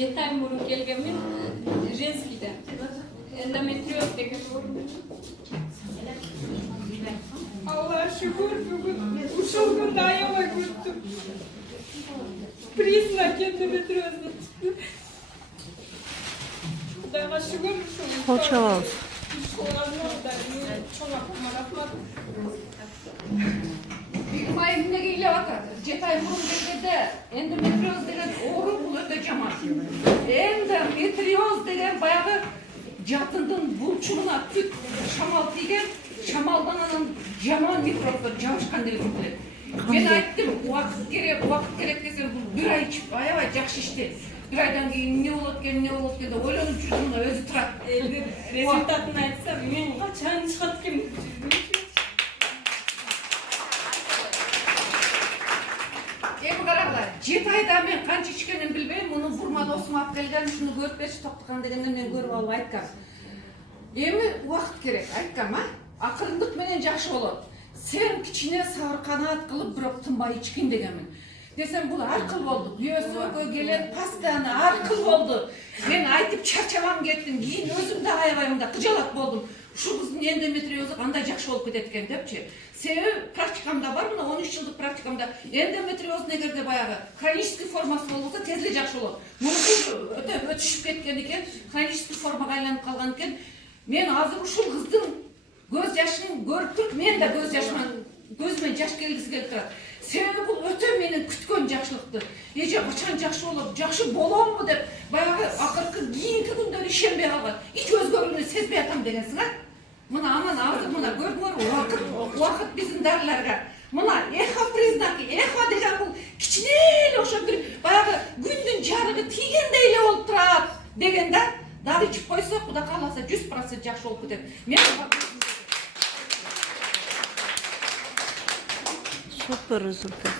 7 ay murun kelgemin женскийden. Endometrioz деген orun. Allah'a şükür bugün uçulgun ayıma gittim. Признак endometriozda çıktı. Daha şükür. Hoşçakalın. Mayın ne geliyor bakar. Jetay burun degende endometrioz degen oğru bul öte jaman. Endometrioz degen bayağı jatындın bulçuluğuna küt şamal tigen şamaldan anan jaman mikroplar javuşkan деп bilет. Ben ayттım vakit gerek desem bu bir ay içip aябай жақсы işti. Bir aydan keyin ne olur ekan деп ойлонуп жүрдүм өзү турат. Результатын айтсам, мен качан чыгат экен. Эми карагыла, 7 айда мен канча ичкенин билбейм, муну бурма досум алып келген, шуну көрүп берчи токтогон дегенде мен көрүп алып айткам. Эми убакыт керек, айткам, акырындык менен жакшы болот. Sen кичине сабыр канаат кылып, бирок тынбай ичкин дегенмин. Desem bu arkıl oldu. Göğsüme gelen pastana arkıl oldu. Ben aytıp çarçalam gettim. Giyin özüm de ayabayımda kıcalak boldum. Şu kızın endometriozu qanday жақсы болуп кетет экен депчи. Себеби практикамда бар мына 13 жылдык практикамда endometrioz негерде баягы хронический формасы болбосо тез эле жакшы болот. Мунусу өтө өтүшүп кеткен экен, хронический формага айланып калган экен. Мен азыр ушул кыздын көз жашын көрүп туруп, мен да көз жашыман көзүмөн жаш келгиси келип турат. Себеби бул өтө менин күткөн жакшылыкты. Эже качан жакшы болот, жакшы боломбу деп баягы акыркы кийинки күндөрү ишенбей калган. Ич өзгөрүүнү сезбей атам дегенсиң, а? Мына аман азыр мына көрдүңөр, убакыт биздин дарыларга. Мына эхо признаки, эхо деген бул кичине эле ошо бир баягы күндүн жарыгы тийгендей эле болуп турат деген да. Дары ичип койсо, Кудай кааласа 100% жакшы болуп кетет. Мен Супер результат.